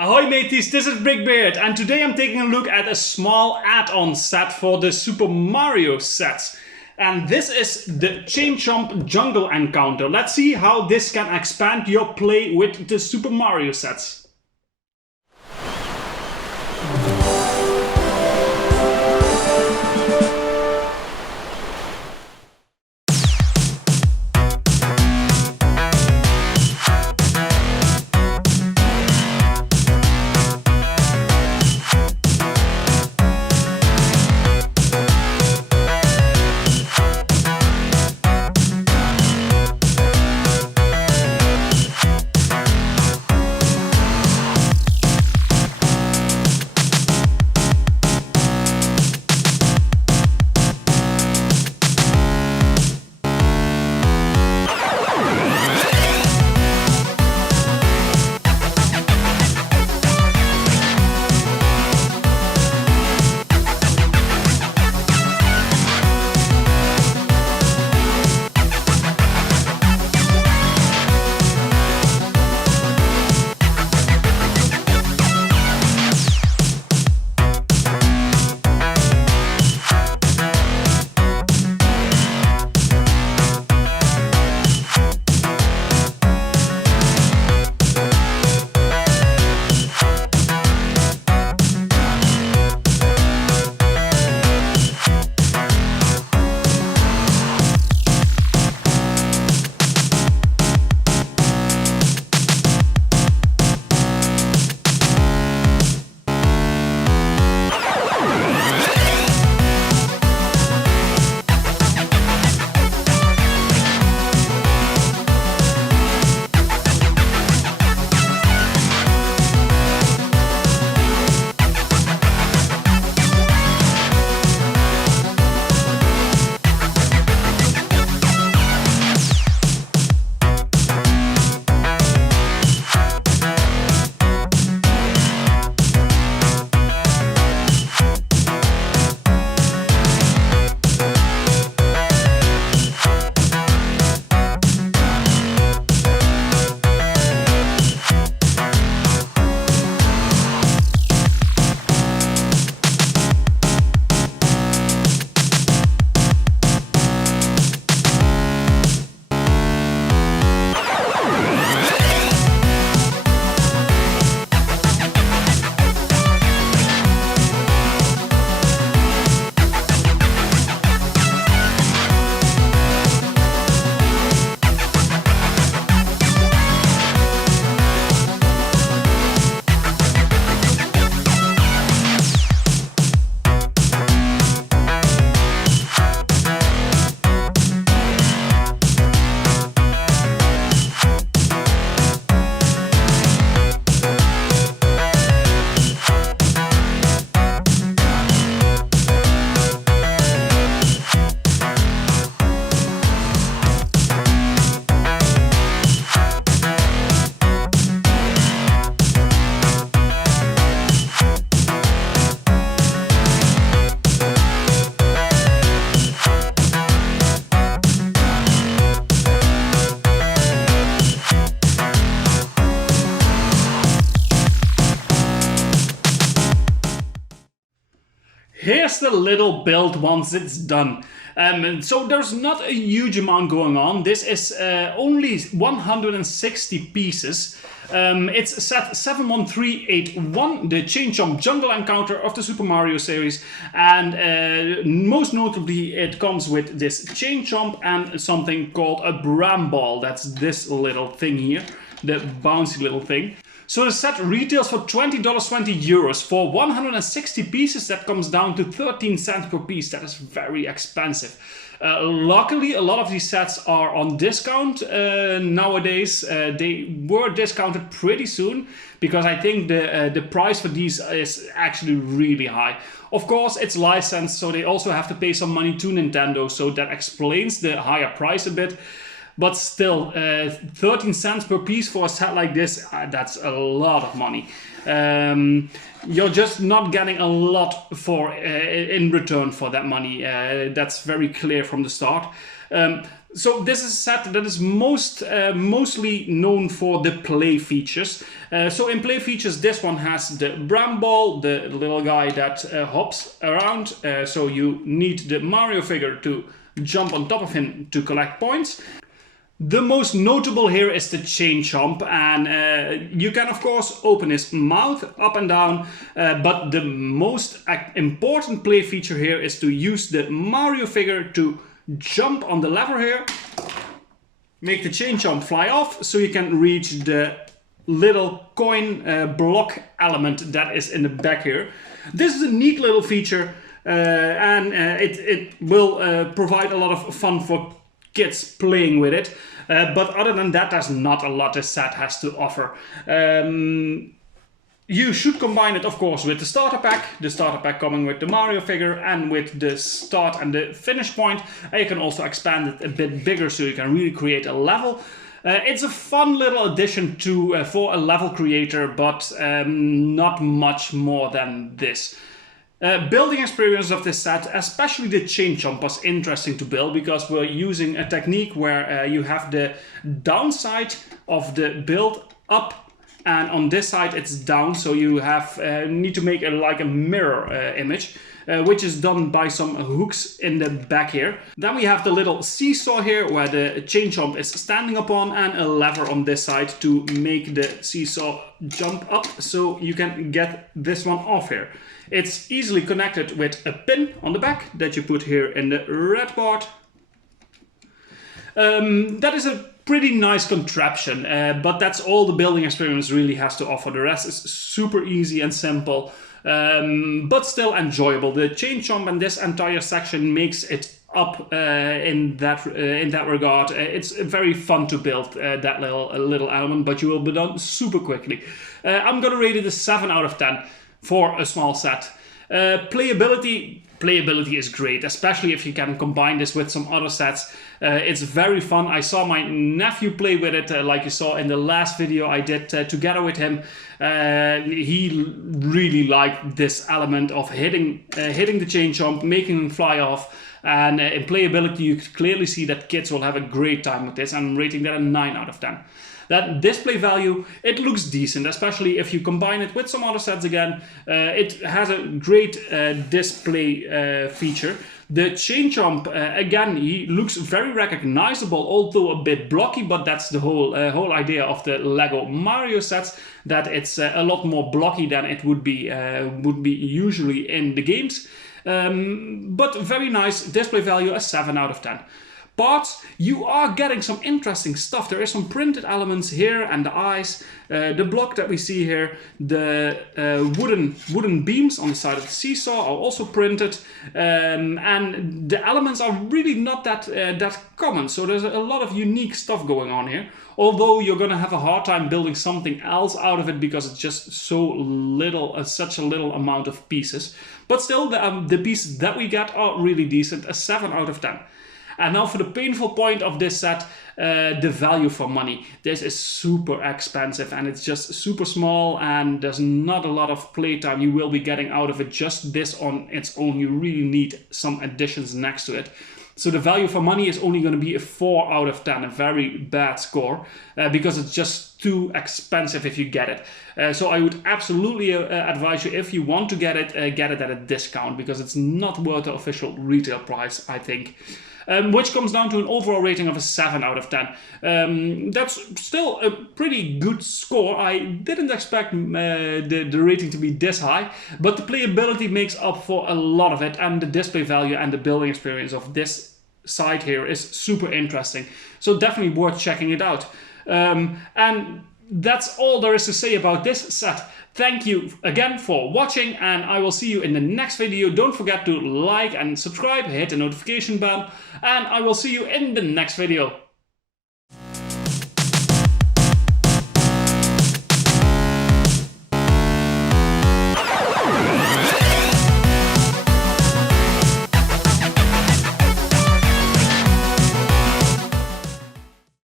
Ahoy mateys, this is BrickBeard and today I'm taking a look at a small add-on set for the Super Mario sets. And this is the Chomp Jungle Encounter. Let's see how this can expand your play with the Super Mario sets. Here's the little build once it's done. So there's not a huge amount going on. This is only 160 pieces. It's set 71381, the Chomp Jungle Encounter of the Super Mario series. And most notably it comes with this Chomp and something called a Bram Ball. That's this little thing here, the bouncy little thing. So the set retails for $20, 20 euros. For 160 pieces, that comes down to 13 cents per piece. That is very expensive. Luckily, a lot of these sets are on discount nowadays. They were discounted pretty soon because I think the price for these is actually really high. Of course, it's licensed, so they also have to pay some money to Nintendo, so that explains the higher price a bit. But still, 13 cents per piece for a set like this, that's a lot of money. You're just not getting a lot for in return for that money. That's very clear from the start. So this is a set that is mostly known for the play features. So in play features, this one has the Bramble, the little guy that hops around. So you need the Mario figure to jump on top of him to collect points. The most notable here is the Chain Chomp, and you can of course open his mouth up and down, but the most important play feature here is to use the Mario figure to jump on the lever here, make the Chain Chomp fly off so you can reach the little coin block element that is in the back here. This is a neat little feature, and it will provide a lot of fun for kids playing with it. But other than that, there's not a lot this set has to offer. You should combine it, of course, with the starter pack coming with the Mario figure and with the start and the finish point. And you can also expand it a bit bigger so you can really create a level. It's a fun little addition to for a level creator, but not much more than this. Building experience of this set, especially the Chain Chomp, was interesting to build because we're using a technique where you have the downside of the build up, and on this side it's down, so you have need to make like a mirror image, which is done by some hooks in the back here. Then we have the little seesaw here where the Chain Chomp is standing upon, and a lever on this side to make the seesaw jump up so you can get this one off here. It's easily connected with a pin on the back that you put here in the red part. That is a pretty nice contraption, but that's all the building experience really has to offer. The rest is super easy and simple, but still enjoyable. The Chain Chomp and this entire section makes it up in that regard. It's very fun to build that little element, but you will be done super quickly. I'm gonna rate it a 7 out of 10 for a small set. Playability is great, especially if you can combine this with some other sets. It's very fun. I saw my nephew play with it, like you saw in the last video I did together with him. He really liked this element of hitting the Chain Chomp, making him fly off. And in playability, you can clearly see that kids will have a great time with this. I'm rating that a 9 out of 10. That display value, it looks decent, especially if you combine it with some other sets again. It has a great display feature. The Chain Chomp, again, he looks very recognizable, although a bit blocky, but that's the whole idea of the Lego Mario sets, that it's a lot more blocky than it would be usually in the games. But very nice display value, a 7 out of 10. Parts, you are getting some interesting stuff. There is some printed elements here and the eyes, the block that we see here, the wooden beams on the side of the seesaw are also printed, and the elements are really not that common. So there's a lot of unique stuff going on here. Although you're gonna have a hard time building something else out of it because it's just so little, such a little amount of pieces. But still, the pieces that we get are really decent. A 7 out of 10. And now for the painful point of this set, the value for money. This is super expensive and it's just super small and there's not a lot of playtime you will be getting out of it. Just this on its own, you really need some additions next to it. So the value for money is only going to be a 4 out of 10, a very bad score, because it's just too expensive if you get it. So I would absolutely advise you, if you want to get it at a discount, because it's not worth the official retail price, I think. Which comes down to an overall rating of a 7 out of 10. That's still a pretty good score. I didn't expect the rating to be this high, but the playability makes up for a lot of it, and the display value and the building experience of this side here is super interesting. So definitely worth checking it out. And that's all there is to say about this set. Thank you again for watching, and I will see you in the next video. Don't forget to like and subscribe, hit the notification bell, and I will see you in the next video.